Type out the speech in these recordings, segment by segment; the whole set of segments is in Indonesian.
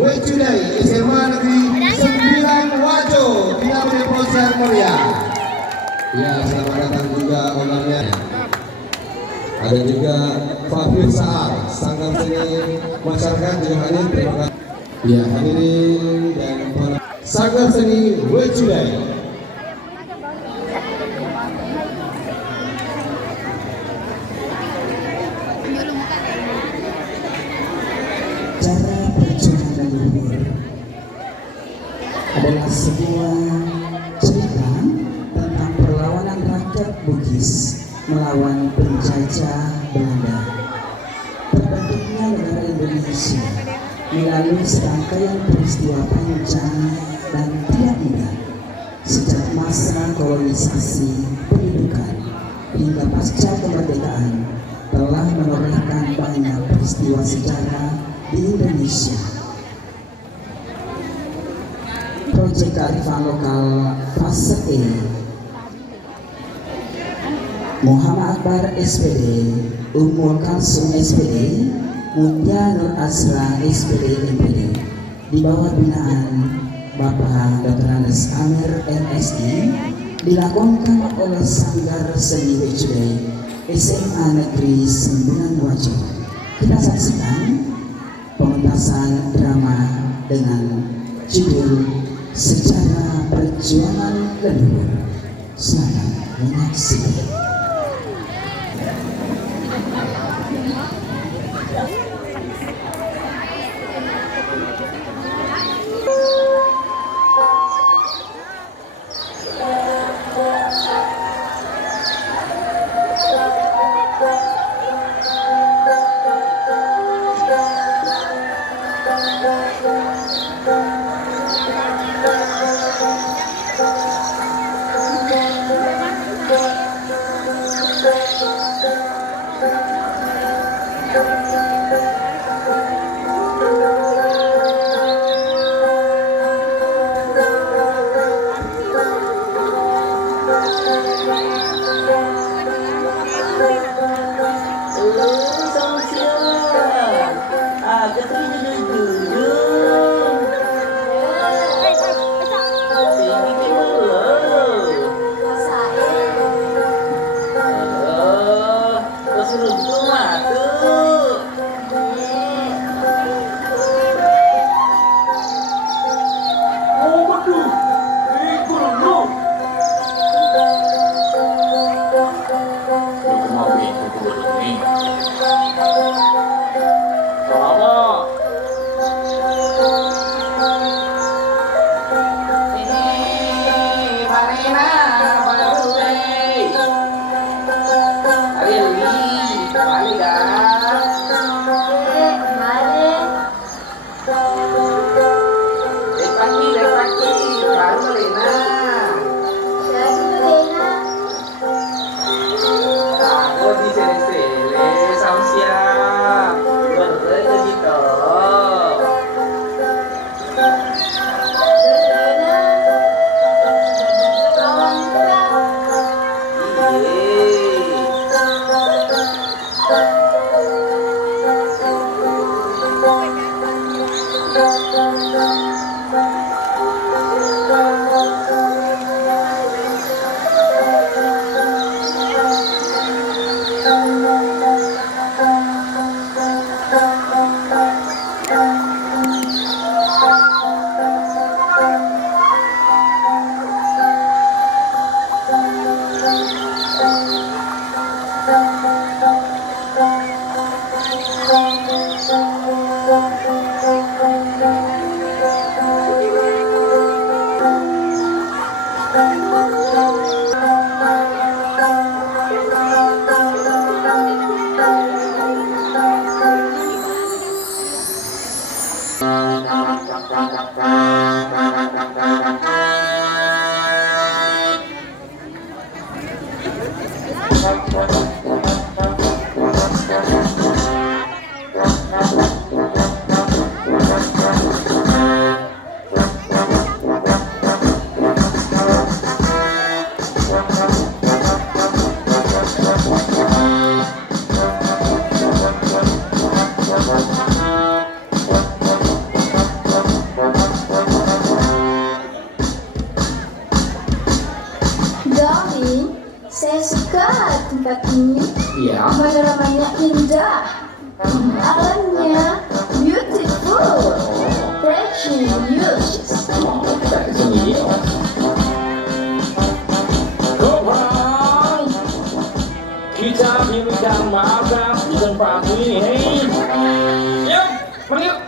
Wecudai SMA Negeri 9 Wajo Pinamil Polsek Mulia. Ya, selamat datang juga orangnya. Ada juga Fafir Saar, Sanggar Seni Masyarakat juga hadir. Terima kasih. Ya, hadirin dan para Sanggar Seni Wecudai. Cara perjuangan leluhur adalah sebuah cerita tentang perlawanan rakyat Bugis melawan penjajah Belanda. Terbentuknya negara Indonesia melalui serangkaian peristiwa panjang dan tidak mudah, sejak masa kolonisasi pendudukan hingga pasca kemerdekaan telah menorehkan banyak peristiwa sejarah di Indonesia. Proyek kearifan lokal fase E, Muhammad Akbar SPD, Ummul Kalsum SPD, Mutia Nur Asra SPD MPD, di bawah binaan Bapak Dr. Andes Amir MSI, dilakukan oleh Sanggar Seni Wecudai SMA Negeri 9 Wajo. Kita saksikan pementasan drama dengan judul Sejarah Perjuangan Leluhur. Selamat menyaksikan. indah, kemalannya beautiful, breaking news. Kita kesini. Gopal, kita berikan makan di tempat ini. Hei, yuk, pergi yuk.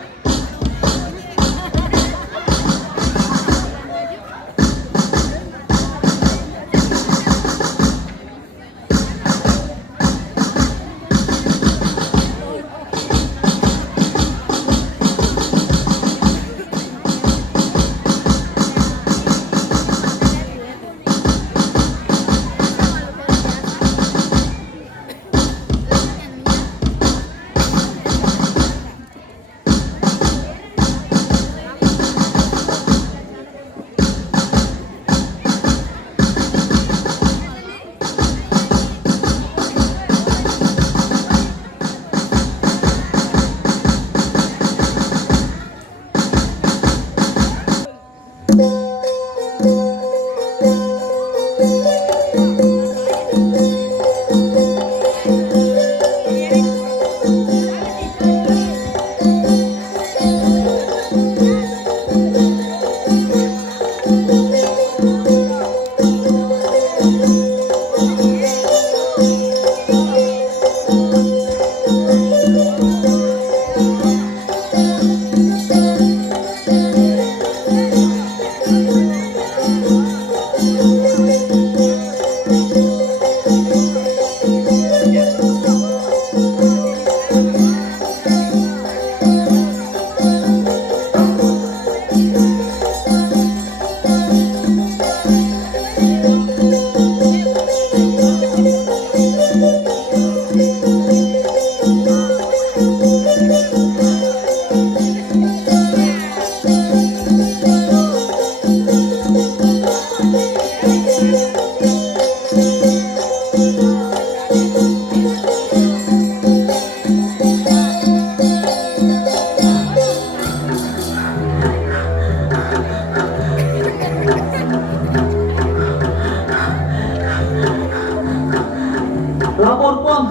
Lapor pang,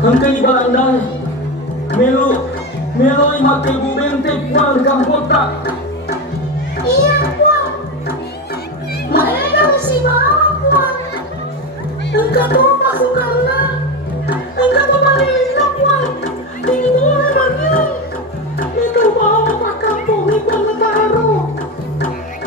hanggang ibalandang, melo ay matigubente pang kampota. Iya, Puan. Maeda si Bawa, Puan. Engkau tuh pasukan na. Engkau tuh malilina, Puan. Tingin mo naman yun. Ikaw bawa pa kampung, ikaw nataro.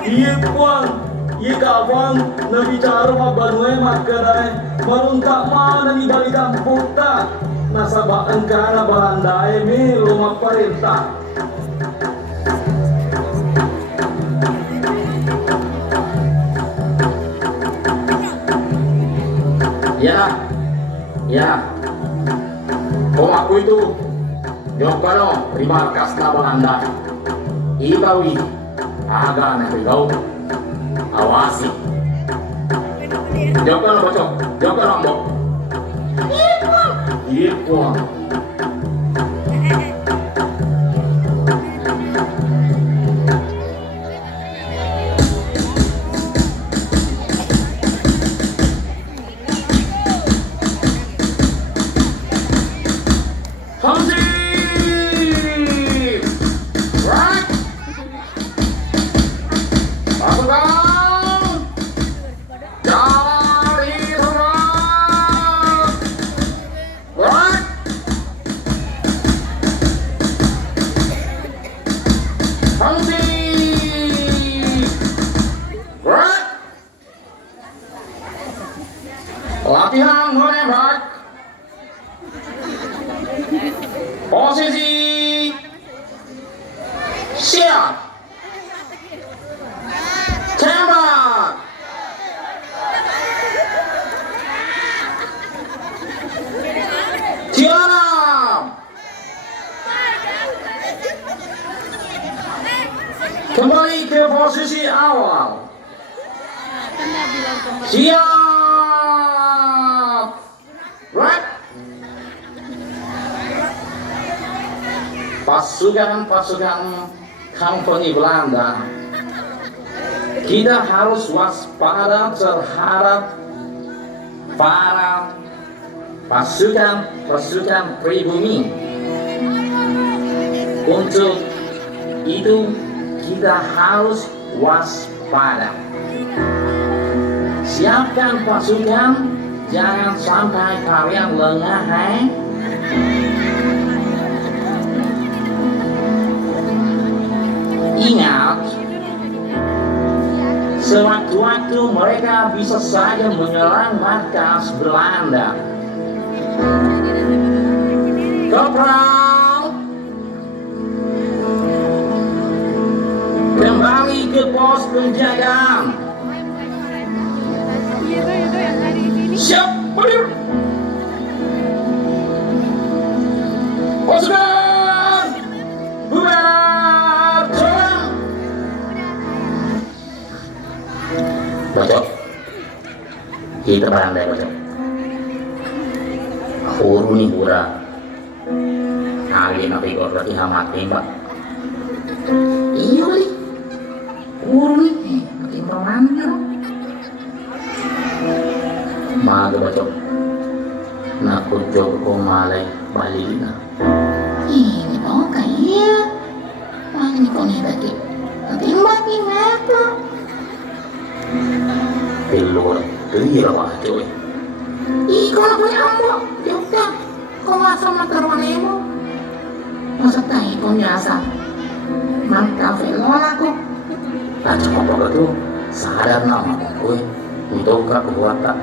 Iya pang, iya kawan, nabicara mabanwe magkaray, maruntak man ang ibalik ang puta. Nasabaan ka na balanday, melo magparinta. Ya, kung ako itu, yung kano, rimarkas na balanda, ikawi, aga na ikaw, awasi. Yung kano, bacok, yung kano mo, ipon. Latihan menembak. Posisi siap. Tembak. Tiarap. Kembali ke posisi awal. Siap. Right. Pasukan company Belanda, kita harus waspada terhadap para pasukan pribumi. Untuk itu kita harus waspada. Siapkan pasukan, jangan sampai kalian lengah. Ingat, sewaktu-waktu mereka bisa saja menyerang markas Belanda. Kopral, kembali ke pos penjagaan. Siap, berdiri. Pasukan, bubar, serang. Bocok, kita pandai bocok. Huru nih pura. Kali nabi kau berarti hamat tembak. Iya kali. Huru nih, tembak mana? Maga bocok. Nak kujok ko malay balina. Ini dong kayak mana nih kau nih tadi? Tembak gimana? Pelur, tuh wah coy. Ikaw na po yung amo. Yung ka. Kung asa magkaroon mo. Masa tayo kong yasa. Magka-felo ako. Baca apa itu sadar nama gue untuk gak kebuatan.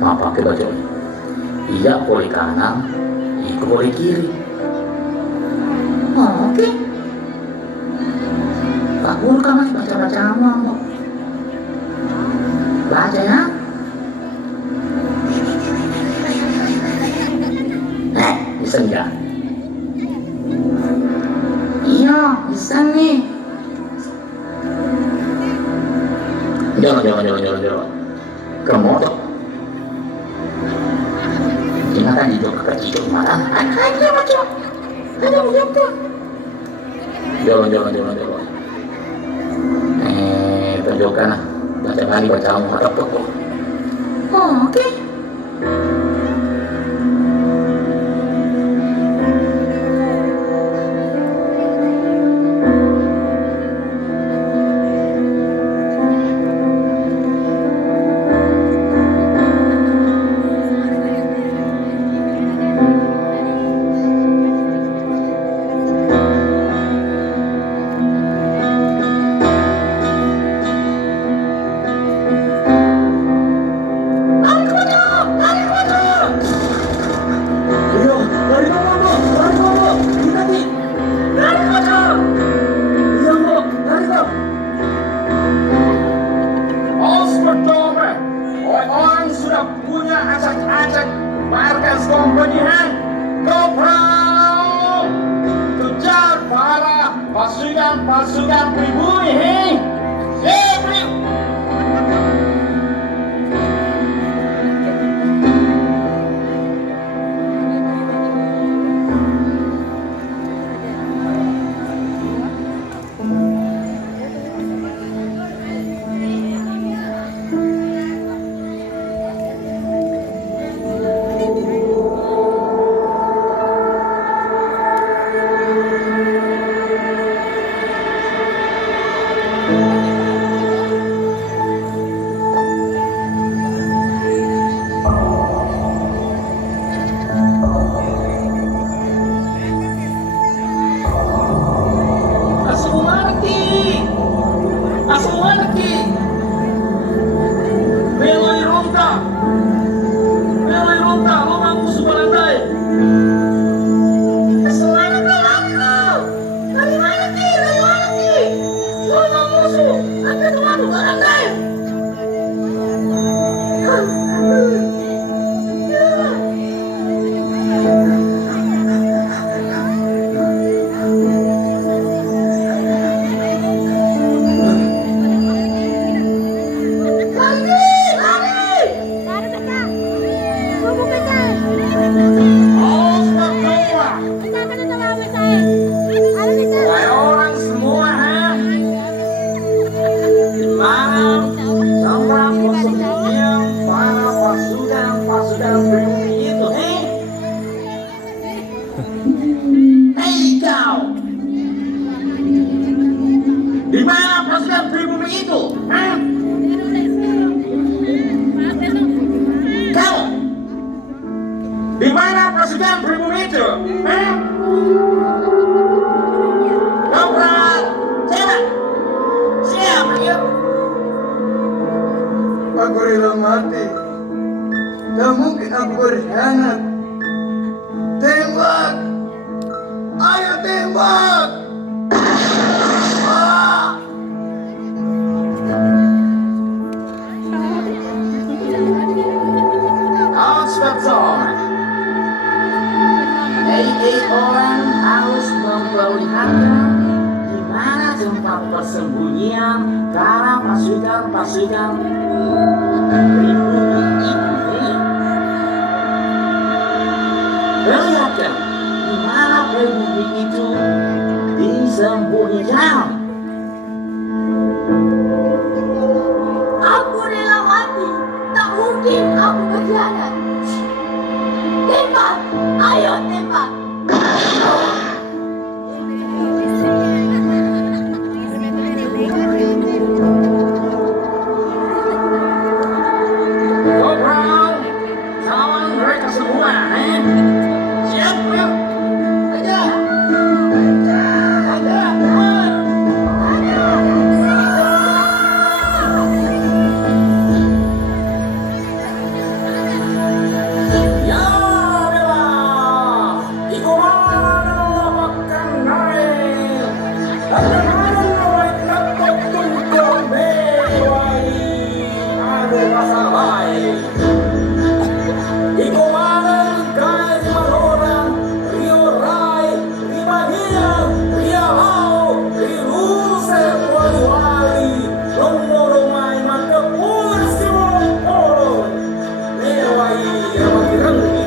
Mau pakai baju ini? Iya boleh kanan, iya boleh kiri. Oh, oke. Pak Guru kan masih baca-baca ngomong. Baca ya. Bisa enggak? Iya, bisa nih. Jangan. Kemotok. Kita kan hidup kecil kemarin. Ayo, macam. Ayo, gitu. Jangan. Tunjukkan lah. Baca lagi, baca mata pokok. Oh, oke. Orang sudah punya acak-acak markas company Kopral, kejar para pasukan pribumi. mana pasukan pribumi itu? Noprak, siapa yuk? Aku rela mati. Tak mungkin aku berkhianat. Tembak! Ayo tembak! Inspektor, orang harus memperlihatkan di mana tempat persembunyian para pasukan Republik ini. Perlihatkan di mana Republik itu disembunyikan. Aku rela mati. Tak mungkin aku berkhianat. Tembak! Ayo tembak! Kopral, lawan mereka semua, Siap, yuk. Aja. Ya, bela. Ikuman makan naik. Akan naik takut tungkol mewai. Ada masalah lain. Ikumanan kay Manoran, Rio Rai, Rimahian, Rialao, Rirusep wali-wali, Lomoromay magkapul si Wongpolo. Leway ramatirangi,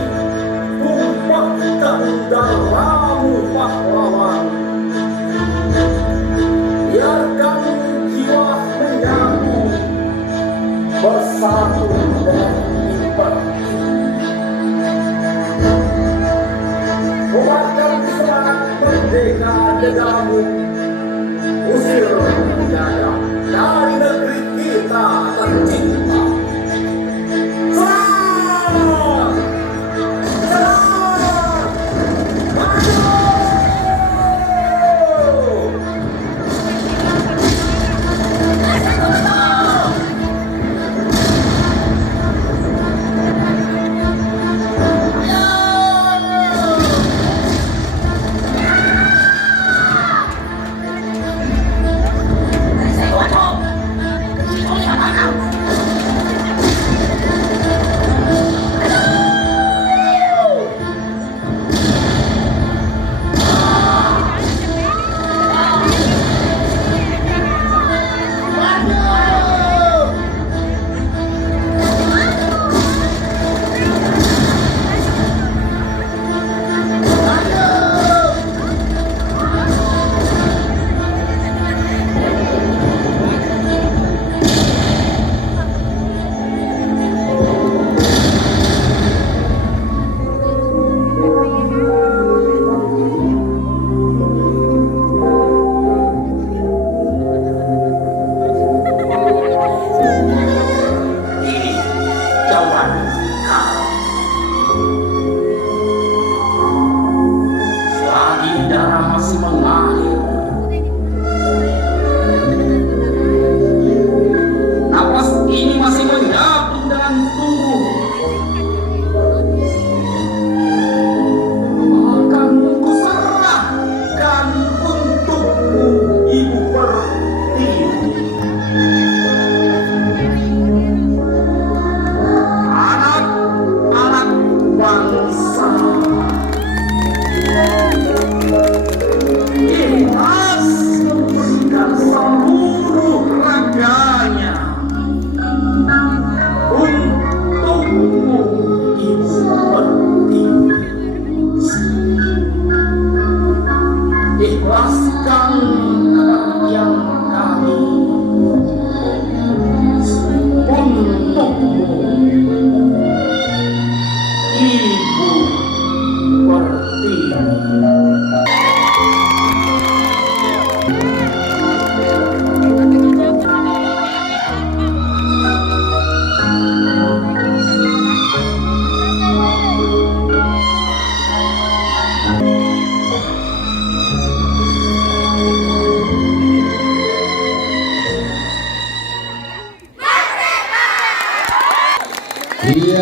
tumpak tandaramu pahlawan. Biarkan jiwa menyatu, bersatu dan ibat. Kuatkan semangat merdeka negaramu, usir penjajah dari negeri kita tercinta. Serang! Serang! Maju!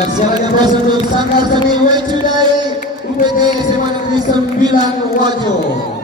Ya, sekarang aplaus untuk Sanggar Seni Wecudai UPT SMA Negeri 9 Wajo.